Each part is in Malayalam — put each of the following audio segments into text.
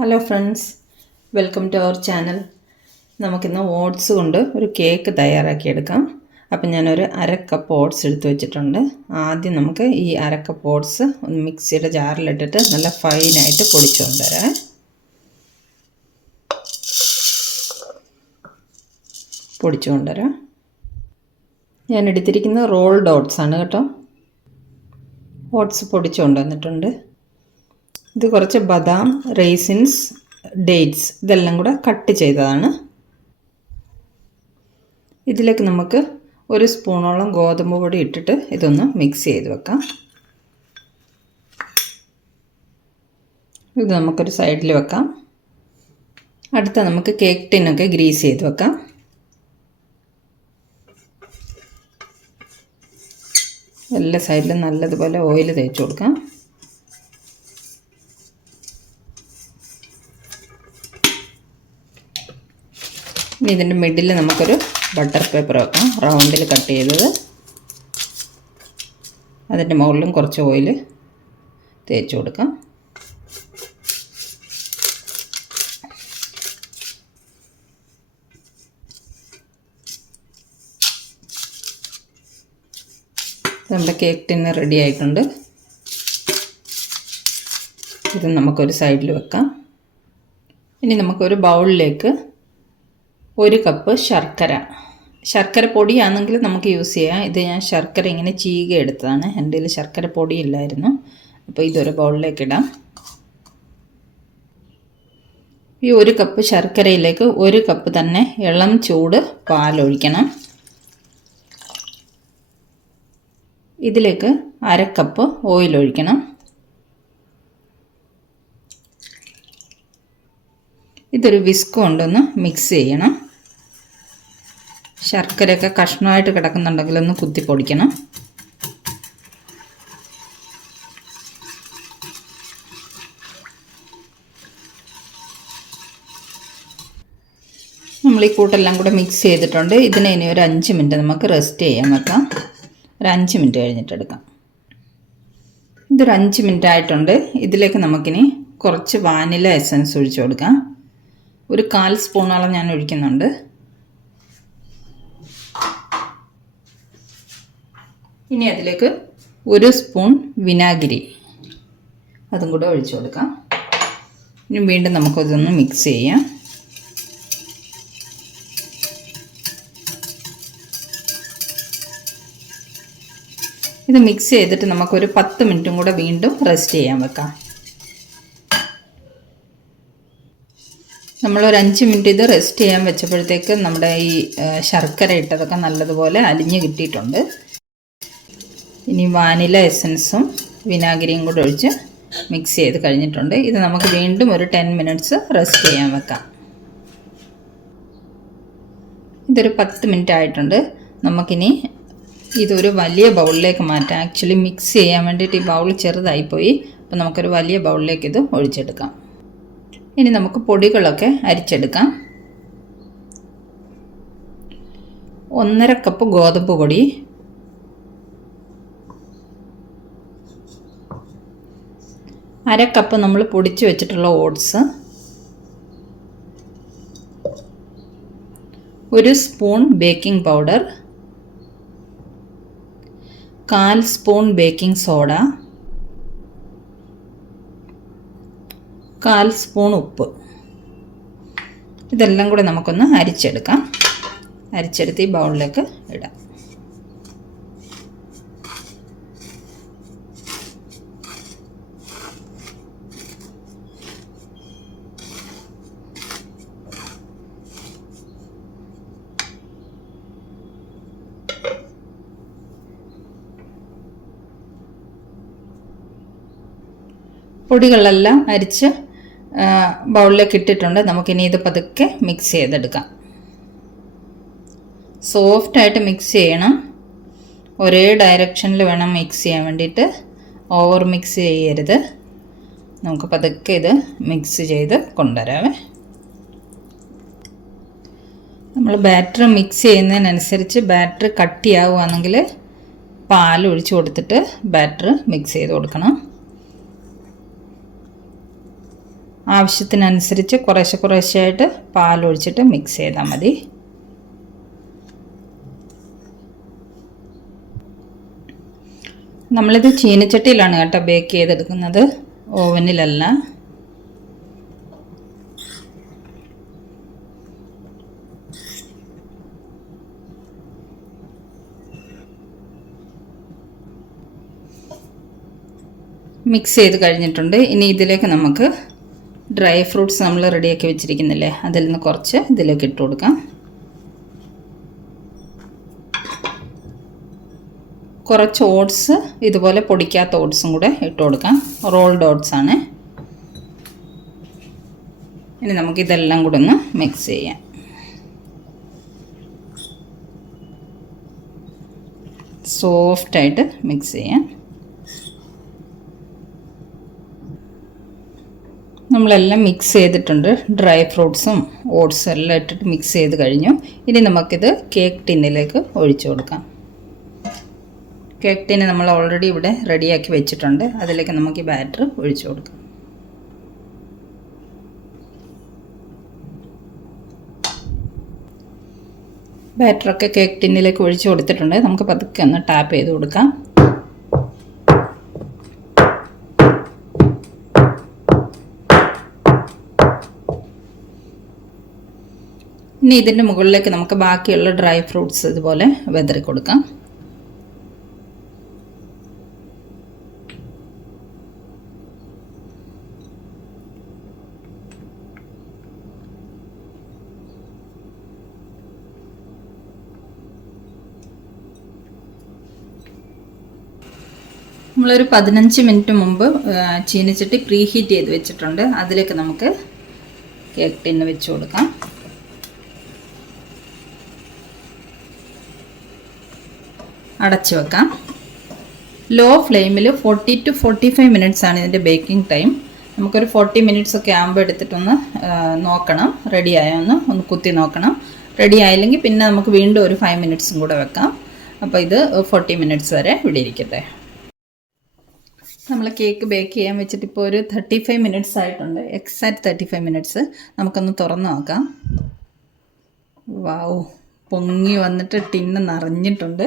Hello friends welcome to our channel നമുക്കിന്ന് ഓട്സ് കൊണ്ട് ഒരു കേക്ക് തയ്യാറാക്കിയെടുക്കാം അപ്പം ഞാനൊരു അരക്കപ്പ് കപ്പ് ഓട്സ് എടുത്ത് വെച്ചിട്ടുണ്ട്. ആദ്യം നമുക്ക് ഈ അരക്കപ്പ് കപ്പ് ഓട്സ് ഒന്ന് മിക്സിയുടെ ജാറിലിട്ടിട്ട് നല്ല ഫൈനായിട്ട് പൊടിച്ചു കൊണ്ടുവരാം. പൊടിച്ചു കൊണ്ടുവരാം. ഞാൻ എടുത്തിരിക്കുന്നത് റോൾഡ് ഓട്സ് ആണ് കേട്ടോ. ഓട്സ് പൊടിച്ചു കൊണ്ടുവന്നിട്ടുണ്ട്. ഇത് കുറച്ച് ബദാം റേസിൻസ് ഡേറ്റ്സ് ഇതെല്ലാം കൂടെ കട്ട് ചെയ്തതാണ്. ഇതിലേക്ക് നമുക്ക് ഒരു സ്പൂണോളം ഗോതമ്പ് പൊടി ഇട്ടിട്ട് ഇതൊന്ന് മിക്സ് ചെയ്ത് വെക്കാം. ഇത് നമുക്കൊരു സൈഡിൽ വെക്കാം. അടുത്ത നമുക്ക് കേക്ക് ടിന്നൊക്കെ ഗ്രീസ് ചെയ്ത് വെക്കാം. എല്ലാ സൈഡിലും നല്ലതുപോലെ ഓയിൽ തേച്ച് കൊടുക്കാം. ഇനി ഇതിന്റെ മിഡിൽ നമുക്കൊരു ബട്ടർ പേപ്പർ വെക്കാം. റൗണ്ടിൽ കട്ട് ചെയ്തത്. അതിന്റെ മുകളിലും കുറച്ച് ഓയിൽ തേച്ച് കൊടുക്കാം. നമ്മുടെ കേക്ക് ടിന്ന് റെഡി ആയിട്ടുണ്ട്. ഇത് നമുക്കൊരു സൈഡിൽ വെക്കാം. ഇനി നമുക്കൊരു ബൗളിലേക്ക് ഒരു കപ്പ് ശർക്കര. ശർക്കര പൊടിയാണെങ്കിൽ നമുക്ക് യൂസ് ചെയ്യാം. ഇത് ഞാൻ ശർക്കര ഇങ്ങനെ ചീക എടുത്തതാണ്. എന്റെ കയ്യിൽ ശർക്കര പൊടിയില്ലായിരുന്നു. അപ്പോൾ ഇതൊരു ബൗളിലേക്ക് ഇടാം. ഈ ഒരു കപ്പ് ശർക്കരയിലേക്ക് ഒരു കപ്പ് തന്നെ ഇളം ചൂട് പാലൊഴിക്കണം. ഇതിലേക്ക് അര കപ്പ് ഓയിൽ ഒഴിക്കണം. ഇതൊരു വിസ്ക് കൊണ്ടൊന്ന് മിക്സ് ചെയ്യണം. ശർക്കരയൊക്കെ കഷ്ണമായിട്ട് കിടക്കുന്നുണ്ടെങ്കിൽ ഒന്ന് കുത്തി പൊടിക്കണം. നമ്മൾ ഈ കൂട്ടെല്ലാം കൂടെ മിക്സ് ചെയ്തിട്ടുണ്ട്. ഇതിനെ ഇനി ഒരു അഞ്ച് മിനിറ്റ് നമുക്ക് റെസ്റ്റ് ചെയ്യാൻ വെക്കാം. ഒരു അഞ്ച് മിനിറ്റ് കഴിഞ്ഞിട്ട് എടുക്കാം. ഇതൊരു അഞ്ച് മിനിറ്റ് ആയിട്ടുണ്ട്. ഇതിലേക്ക് നമുക്കിനി കുറച്ച് വാനില എസൻസ് ഒഴിച്ചു കൊടുക്കാം. ഒരു കാൽ സ്പൂണോളം ഞാൻ ഒഴിക്കുന്നുണ്ട്. ഇനി അതിലേക്ക് ഒരു സ്പൂൺ വിനാഗിരി. അതും കൂടെ ഒഴിച്ചു കൊടുക്കാം. ഇനി വീണ്ടും നമുക്കതൊന്ന് മിക്സ് ചെയ്യാം. ഇത് മിക്സ് ചെയ്തിട്ട് നമുക്കൊരു പത്ത് മിനിറ്റും കൂടെ വീണ്ടും റെസ്റ്റ് ചെയ്യാൻ വെക്കാം. നമ്മളൊരു അഞ്ച് മിനിറ്റ് ഇത് റെസ്റ്റ് ചെയ്യാൻ വെച്ചപ്പോഴത്തേക്ക് നമ്മുടെ ഈ ശർക്കര ഇട്ടതൊക്കെ നല്ലതുപോലെ അലിഞ്ഞ് കിട്ടിയിട്ടുണ്ട്. ഇനി വാനില എസൻസും വിനാഗിരിയും കൂടെ ഒഴിച്ച് മിക്സ് ചെയ്ത് കഴിഞ്ഞിട്ടുണ്ട്. ഇത് നമുക്ക് വീണ്ടും ഒരു ടെൻ മിനിറ്റ്സ് റെസ്റ്റ് ചെയ്യാൻ വെക്കാം. ഇതൊരു പത്ത് മിനിറ്റ് ആയിട്ടുണ്ട്. നമുക്കിനി ഇതൊരു വലിയ ബൗളിലേക്ക് മാറ്റാം. ആക്ച്വലി മിക്സ് ചെയ്യാൻ വേണ്ടിയിട്ട് ഈ ബൗൾ ചെറുതായിപ്പോയി. അപ്പോൾ നമുക്കൊരു വലിയ ബൗളിലേക്ക് ഇത് ഒഴിച്ചെടുക്കാം. ഇനി നമുക്ക് പൊടികളൊക്കെ അരിച്ചെടുക്കാം. ഒന്നര കപ്പ് ഗോതമ്പ് പൊടി അര കപ്പ് നമ്മൾ പൊടിച്ചു വെച്ചിട്ടുള്ള ഓട്സ് ഒരു സ്പൂൺ ബേക്കിംഗ് പൗഡർ കാൽ സ്പൂൺ ബേക്കിംഗ് സോഡ കാൽ സ്പൂൺ ഉപ്പ്. ഇതെല്ലാം കൂടെ നമുക്കൊന്ന് അരിച്ചെടുക്കാം. അരിച്ചെടുത്ത് ഈ ബൗളിലേക്ക് ഇടാം. പൊടികളെല്ലാം അരിച്ച് ബൗളിലേക്ക് ഇട്ടിട്ടുണ്ട്. നമുക്കിനി ഇത് പതുക്കെ മിക്സ് ചെയ്തെടുക്കാം. സോഫ്റ്റായിട്ട് മിക്സ് ചെയ്യണം. ഒരേ ഡയറക്ഷനിൽ വേണം മിക്സ് ചെയ്യാൻ വേണ്ടിയിട്ട്. ഓവർ മിക്സ് ചെയ്യരുത്. നമുക്ക് പതുക്കെ ഇത് മിക്സ് ചെയ്ത് കൊണ്ടുവരാമേ നമ്മൾ ബാറ്റർ മിക്സ് ചെയ്യുന്നതിനനുസരിച്ച് ബാറ്റർ കട്ടിയാവുകയാണെങ്കിൽ പാൽ ഒഴിച്ച് കൊടുത്തിട്ട് ബാറ്റർ മിക്സ് ചെയ്ത് കൊടുക്കണം. ആവശ്യത്തിനനുസരിച്ച് കുറേശ്ശെ കുറേശ്ശെയായിട്ട് പാലൊഴിച്ചിട്ട് മിക്സ് ചെയ്താൽ മതി. നമ്മളിത് ചീനച്ചട്ടിയിലാണ് കേട്ടോ ബേക്ക് ചെയ്തെടുക്കുന്നത്. ഓവനിലല്ല. മിക്സ് ചെയ്ത് കഴിഞ്ഞിട്ടുണ്ട്. ഇനി ഇതിലേക്ക് നമുക്ക് ഡ്രൈ ഫ്രൂട്ട്സ് നമ്മൾ റെഡിയാക്കി വെച്ചിരിക്കുന്നില്ലേ? അതിൽ നിന്ന് കുറച്ച് ഇതിലേക്ക് ഇട്ട് കൊടുക്കാം. കുറച്ച് ഓട്സ് ഇതുപോലെ പൊടിക്കാത്ത ഓട്സും കൂടെ ഇട്ട് കൊടുക്കാം. റോൾഡ് ഓട്സ് ആണ്. ഇനി നമുക്കിതെല്ലാം കൂടെ ഒന്ന് മിക്സ് ചെയ്യാം. സോഫ്റ്റായിട്ട് മിക്സ് ചെയ്യാം. നമ്മളെല്ലാം മിക്സ് ചെയ്തിട്ടുണ്ട്. ഡ്രൈ ഫ്രൂട്ട്സും ഓട്സും എല്ലാം ഇട്ടിട്ട് മിക്സ് ചെയ്ത് കഴിഞ്ഞു. ഇനി നമുക്കിത് കേക്ക് ടിന്നിലേക്ക് ഒഴിച്ചു കൊടുക്കാം. കേക്ക് ടിന്ന് നമ്മൾ ഓൾറെഡി ഇവിടെ റെഡിയാക്കി വെച്ചിട്ടുണ്ട്. അതിലേക്ക് നമുക്ക് ഈ ബാറ്റർ ഒഴിച്ചു കൊടുക്കാം. ബാറ്ററൊക്കെ കേക്ക് ടിന്നിലേക്ക് ഒഴിച്ചു കൊടുത്തിട്ടുണ്ട്. നമുക്ക് പതുക്കെ ഒന്ന് ടാപ്പ് ചെയ്ത് കൊടുക്കാം. ഇനി ഇതിന്റെ മുകളിലേക്ക് നമുക്ക് ബാക്കിയുള്ള ഡ്രൈ ഫ്രൂട്ട്സ് ഇതുപോലെ വെതറി കൊടുക്കാം. നമ്മളൊരു പതിനഞ്ച് മിനിറ്റ് മുമ്പ് ചീനിച്ചിട്ട് പ്രീ ഹീറ്റ് ചെയ്ത് വെച്ചിട്ടുണ്ട്. അതിലേക്ക് നമുക്ക് കേക്ക് ടിന്ന് വെച്ച് കൊടുക്കാം. അടച്ചു വെക്കാം. ലോ ഫ്ലെയിമിൽ forty to forty five minutes ആണ് ഇതിന്റെ ബേക്കിംഗ് ടൈം നമുക്കൊരു ഫോർട്ടി മിനിറ്റ്സ് ഒക്കെ ആകുമ്പോൾ എടുത്തിട്ടൊന്ന് നോക്കണം. റെഡി ആയോന്ന് ഒന്ന് കുത്തി നോക്കണം. റെഡി ആയില്ലെങ്കിൽ പിന്നെ നമുക്ക് വീണ്ടും ഒരു ഫൈവ് മിനിറ്റ്സും കൂടെ വെക്കാം. അപ്പോൾ ഇത് ഫോർട്ടി മിനിറ്റ്സ് വരെ ഇവിടെ ഇരിക്കട്ടെ. നമ്മൾ കേക്ക് ബേക്ക് ചെയ്യാൻ വെച്ചിട്ട് ഇപ്പോൾ ഒരു തേർട്ടി ഫൈവ് മിനിറ്റ്സ് ആയിട്ടുണ്ട്. എക്സാക്ട് തേർട്ടി ഫൈവ് മിനിറ്റ്സ് നമുക്കൊന്ന് തുറന്ന് നോക്കാം. വാവ് പൊങ്ങി വന്നിട്ട് ടിന്ന് നിറഞ്ഞിട്ടുണ്ട്.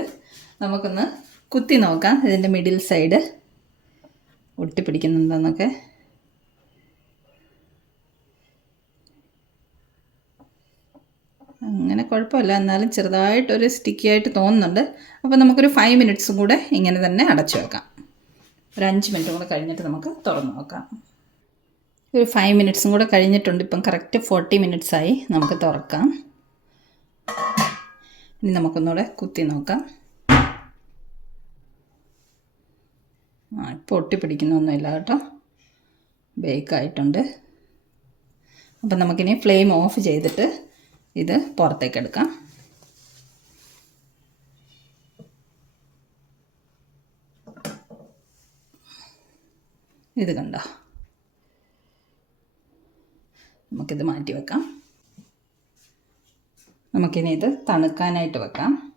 നമുക്കൊന്ന് കുത്തി നോക്കാം. ഇതിന്റെ മിഡിൽ സൈഡ് ഒട്ടിപ്പിടിക്കുന്നുണ്ടോന്നൊക്കെ. അങ്ങനെ കുഴപ്പമില്ല. എന്നാലും ചെറുതായിട്ടൊരു സ്റ്റിക്കി ആയിട്ട് തോന്നുന്നുണ്ട്. അപ്പോൾ നമുക്കൊരു ഫൈവ് മിനിറ്റ്സും കൂടെ ഇങ്ങനെ തന്നെ അടച്ചു വെക്കാം. ഒരു അഞ്ച് മിനിറ്റും കൂടെ കഴിഞ്ഞിട്ട് നമുക്ക് തുറന്ന് നോക്കാം. ഒരു ഫൈവ് മിനിറ്റ്സും കൂടെ കഴിഞ്ഞിട്ടുണ്ട്. ഇപ്പം കറക്റ്റ് ഫോർട്ടി മിനിറ്റ്സായി നമുക്ക് തുറക്കാം. ഇനി നമുക്കൊന്നുകൂടെ കുത്തി നോക്കാം. ആ ഇപ്പോൾ ഒട്ടിപ്പിടിക്കുന്നൊന്നുമില്ല കേട്ടോ. ബേക്കായിട്ടുണ്ട് അപ്പം നമുക്കിനി ഫ്ലെയിം ഓഫ് ചെയ്തിട്ട് ഇത് പുറത്തേക്ക് എടുക്കാം. ഇത് കണ്ടോ? നമുക്കിത് മാറ്റി വെക്കാം. നമുക്കിനി ഇത് തണുക്കാനായിട്ട് വെക്കാം.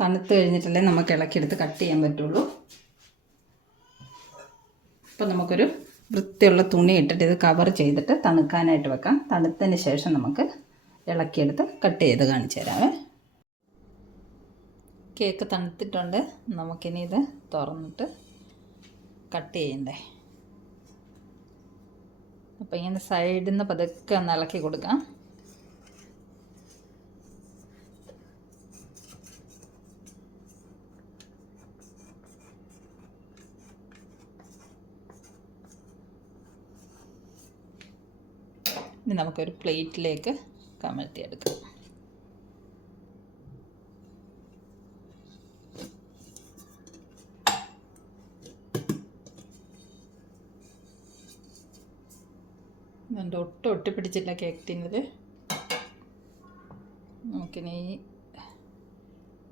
തണുത്ത് കഴിഞ്ഞിട്ടല്ലേ നമുക്ക് ഇളക്കിയെടുത്ത് കട്ട് ചെയ്യാൻ പറ്റുള്ളൂ. അപ്പം നമുക്കൊരു വൃത്തിയുള്ള തുണി ഇട്ടിട്ട് ഇത് കവർ ചെയ്തിട്ട് തണുക്കാനായിട്ട് വെക്കാം. തണുത്തതിന് ശേഷം നമുക്ക് ഇളക്കിയെടുത്ത് കട്ട് ചെയ്ത് കാണിച്ചു തരാമേ കേക്ക് തണുത്തിട്ടുണ്ട്. നമുക്കിനി ഇത് തുറന്നിട്ട് കട്ട് ചെയ്യണ്ടേ. അപ്പോൾ ഇങ്ങനെ സൈഡിൽ നിന്ന് പതുക്കെ ഒന്ന് ഇളക്കി കൊടുക്കാം. ഇനി നമുക്കൊരു പ്ലേറ്റിലേക്ക് കമഴ്ത്തിയെടുക്കാം. എന്റെ ഒട്ടും ഒട്ടിപ്പിടിച്ചില്ല കേക്ക് തിന്നത് നമുക്കിനി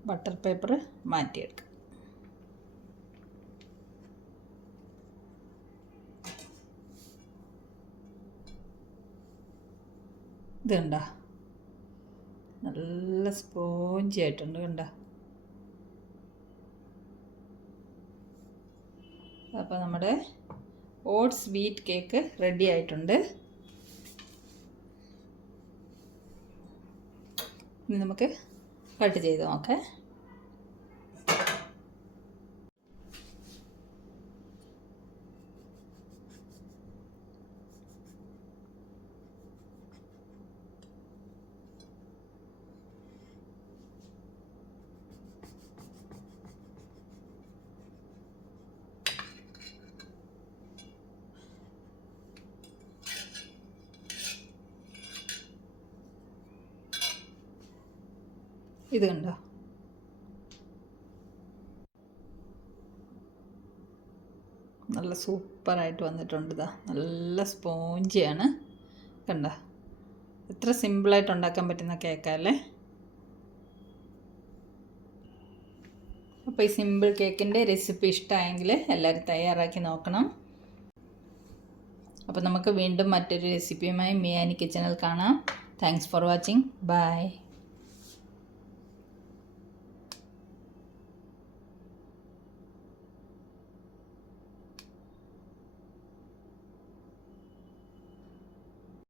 ബട്ടർ പേപ്പർ മാറ്റിയെടുക്കാം. ഇത് കണ്ട നല്ല സ്പോഞ്ചി ആയിട്ടുണ്ട് കണ്ട? അപ്പോൾ നമ്മുടെ ഓട്സ് വീറ്റ് കേക്ക് റെഡി ആയിട്ടുണ്ട്. ഇനി നമുക്ക് കട്ട് ചെയ്ത് നോക്കാം. ഇത് കണ്ടോ? നല്ല സൂപ്പറായിട്ട് വന്നിട്ടുണ്ട് ഇതാ. നല്ല സ്പോഞ്ചിയാണ്. കണ്ട? എത്ര സിമ്പിളായിട്ട് ഉണ്ടാക്കാൻ പറ്റുന്ന കേക്കല്ലേ? അപ്പോൾ ഈ സിമ്പിൾ കേക്കിന്റെ റെസിപ്പി ഇഷ്ടമായെങ്കിൽ എല്ലാവരും തയ്യാറാക്കി നോക്കണം. അപ്പോൾ നമുക്ക് വീണ്ടും മറ്റൊരു റെസിപ്പിയുമായി മിയാനി കിച്ചണിൽ കാണാം. Thanks for watching. ബൈ.